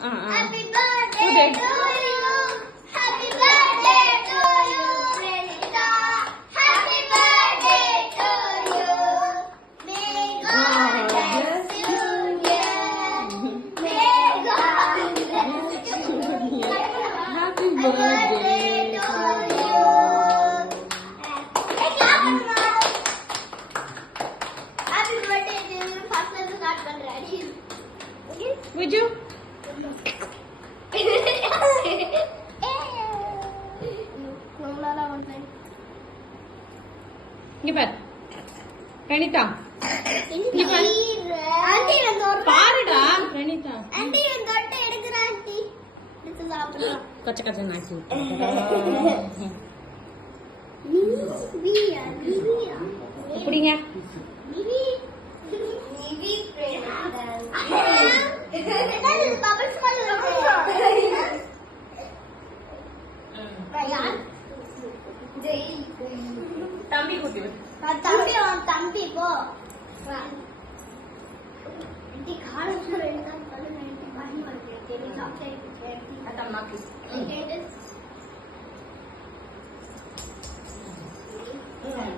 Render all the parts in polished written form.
Happy birthday to you. Happy birthday to you, Pranita. Happy birthday to you. May God bless you. May God bless you. Happy birthday to you. Happy birthday to you. First let's start பண்றாடி. Okay? Would you? இங்க பாரு பிரணீதா பாருடா பிரணீதா கச்ச கச்ச நாக்கி அப்படிங்க தம்பி குட்டி தம்பி போ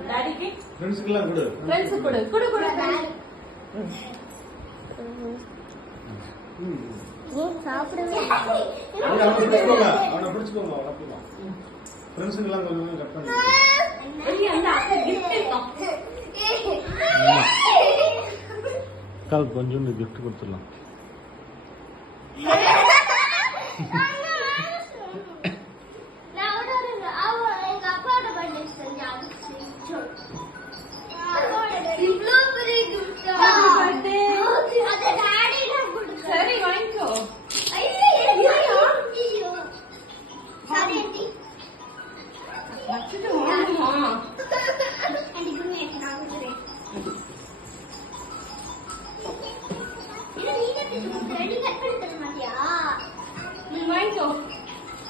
டாடிக்கு ஃப்ரெண்ட்ஸ்க்குலாம் கொடு. ஃப்ரெண்ட்ஸ் கொடு கொடு கொடு சாப்பிடவே அவனை பிடிச்சுக்கோங்க. அவனை பிடிச்சுக்கோங்க. வளர்த்துக்கலாம். ஃப்ரெண்ட்ஸ்க்குலாம் கொஞ்சம் கட் பண்ணி கால் கொஞ்சம் கிஃப்ட் கொடுத்துடலாம். சரி வாங்கிக்கோ வச்சுட்டு வாங்குமா நீ வாங்கிக்கோ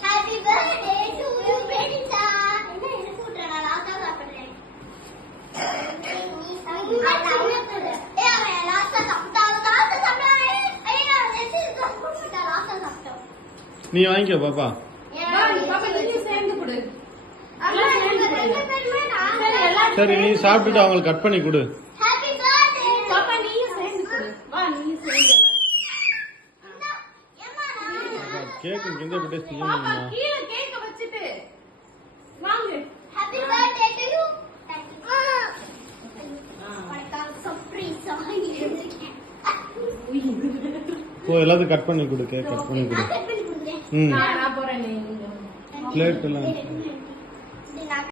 Happy birthday to you, Pranita. என்ன எனக்கு ஊட்ற நான் லாஸ்டா சாப்பிடுறேன். ஏய் அவன் லாஸ்டா சாப்பிட்டான். ஐயா நெக்ஸ்ட் சாப்பிட்டா லாஸ்டா சாப்பிட்டோம். நீ வாங்கிக்கோ பாப்பா. பாப்பா நீ சேர்ந்து கொடு சரி நீ சாப்பிட்டுட்டு அவங்களுக்கு கட் பண்ணி கொடு. Happy birthday. பாப்பா நீ சேர்ந்து கொடு வா நீ சேர்ந்து கேக் கிண்ட விட்டு பாப்பா செய்யணுமா? கீழ கேக்க வச்சிட்டு வாங்க Happy birthday to you. Surprise ஆகியிருக்கேன். போ எல்லாத்தையும் கட் பண்ணி கொடு. கேக் கட் பண்ணி கொடு. கட் பண்ணி கொடுங்க. ம் நான் போறேன் நீ பிளேட் எல்லாம்